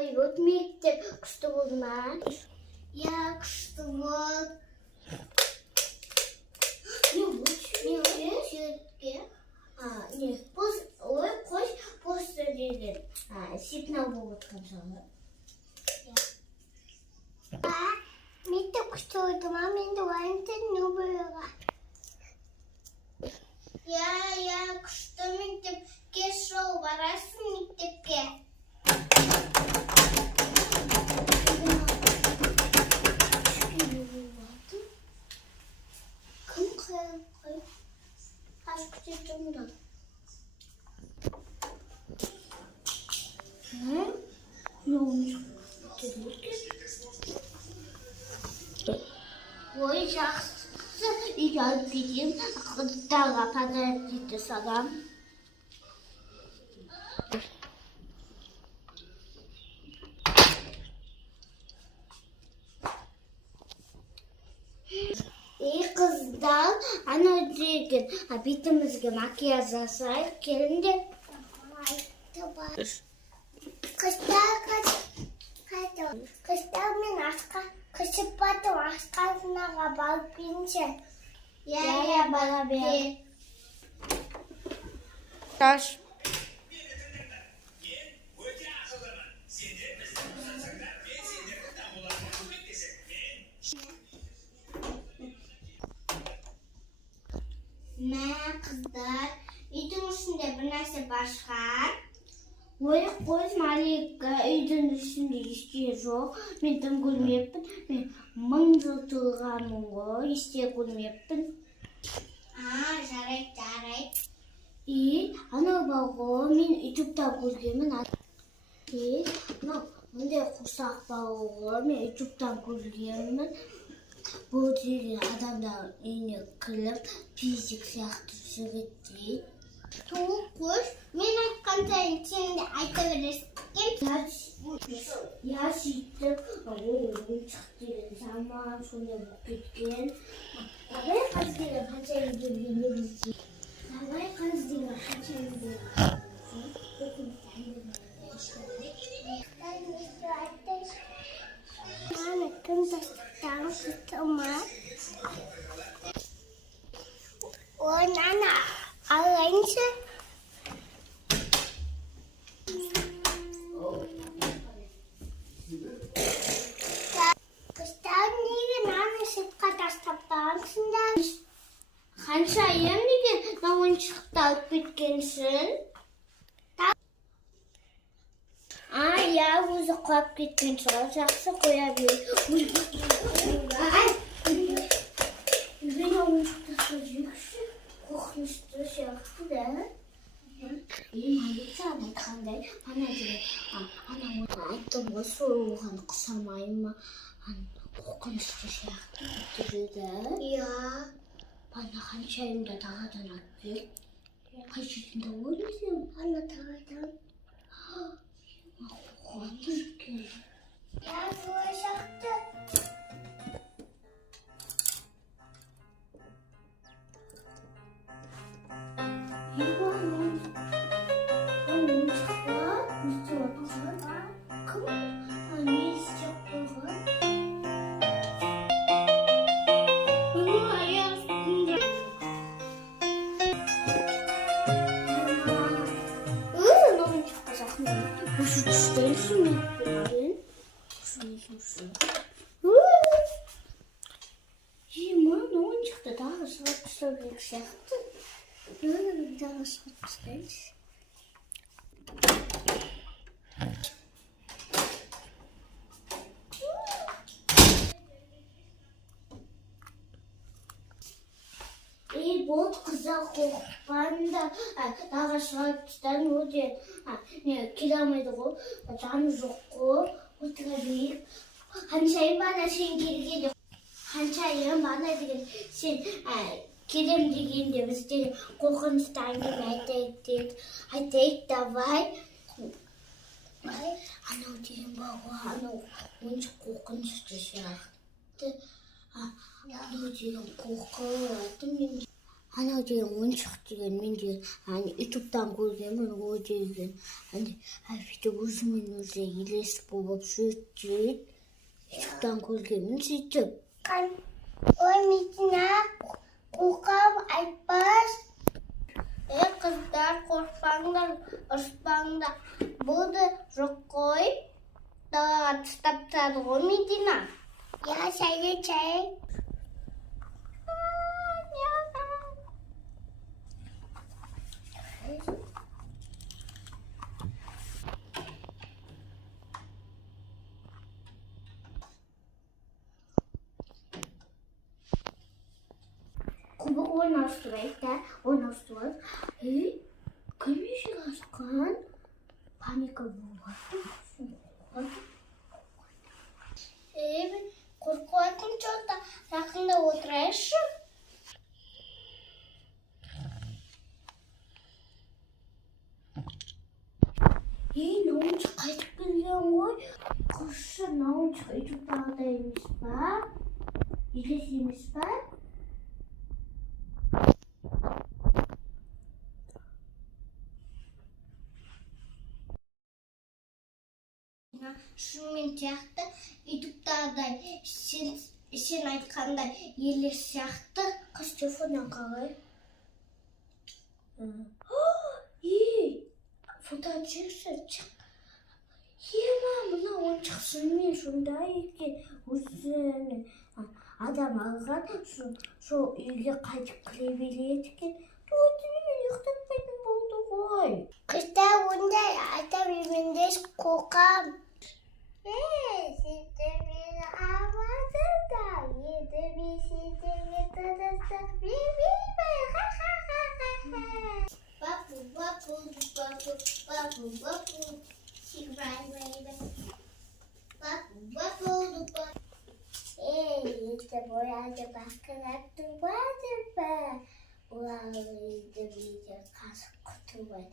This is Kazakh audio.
Мектеп күшті болды ма? Иә, күшті болды. Қош постер деген сигнал болып отқан жағы. Мектеп күшті болды ма? Менде уайымтен не болуға? Иә, күшті мектепке шоу барасың мектепке. Кім қой? Қаш күтетіңді. Ой, жақсы. Үйге алып кетейін. Қыдықтарға подарок дейді саған. Қыздар, анау деген бетімізге макияж жасайық, келіңдер. Қыздар мен асқа қышып батып асқазынаға барып беріңше. Иә, бара бер. Таш. Мә, қыздар, үйдің ішінде бір нәрсе бар шығар. Ой, қой, Малика, үйдің ішінде ештеңе жоқ. Мен дым көрмеппін. Мен 1000 жыл тұрғанмын ғой, ештеңе көрмеппін. Жарайды. Анау бар ғой, мен ютубта көргенмін. Мындай құрсақ бар ғой, мен ютубтан көргенмін. Бұл деген адамдар үйіне кіріп, физик сияқты жүреді дейді. Қош, мен айтқан сайын сен де айта бересің. Я сөйтіп, ойыншық деген заман сонда болып кеткен. Абай қыз деген қанша үйден негізде. Абай қыз деген қанша үйден. Кім тастықтан құтылма? Ой, нана, алайыншы. Құстар неге наны шетқа тастап барамсыңдар? Қанша ем неге ойыншықты алып кеткенсің? Я өзі құлап кеткен шығар, жақсы қоя бер. Мен ойыншықты жекші, қорқынышты сияқты да. Малика айтқандай, айттым ғой, сол оған құсамайын ма? Қорқынышты сияқты тұрды. Иә. Бана қаншайымда тағадан алып кел. Қай жерінде ойнайсың? Ана тағадан. Я болашақты. Болды қыздар қорықпанда тағы шығарып тастадым өте келе алмайды ғой, жаны жоқ қой, отыра берейік. Қаншайым бана сен келгенде, қаншайым бана деген сен келем дегенде бізде қорқынышты әңгіме айтайық, давай. Анау деген бар ғой, анау ойыншық қорқынышты сияқты. Анау деген қорқып, 하나 지금 온척 지금 민지 아니 이쪽도 고개면 오지금 아니 아이도 무슨 민우지 이래서 법 수지 이쪽도 고개면 진짜 kan oyuncular kokam aypas kızlar korkmanglar ırspanglar burada rokoy da staptar oyuncular ya saya Kubuk oynaştılar. Kıymışız kan. Panika bu var. Korkuatım çok da yakında oturuyorsun. Ne olmuş kaçıp geliyorsun koy. Kuşu ne olmuş kaçıp dağdaymış bak. İlesiymiş bak. Шумен сияқты ютубтағыдай сен айтқандай елес сияқты қыз телефоннан қалай фото чекші ема мына ойыншық шынымен сондай екен өзінің адам алған сол үйге қайтып кіре береді екен мен ұйықтатпайтын болды ғой қыздар ондай айта бермеңдер қорқам Sitte beni avazında yedi bir sitemle tadasın Babu babu babu babu babu Şikray baby Babu babu babu işte boyacı bakırattı vardı be Ulan işte bir kask kutu var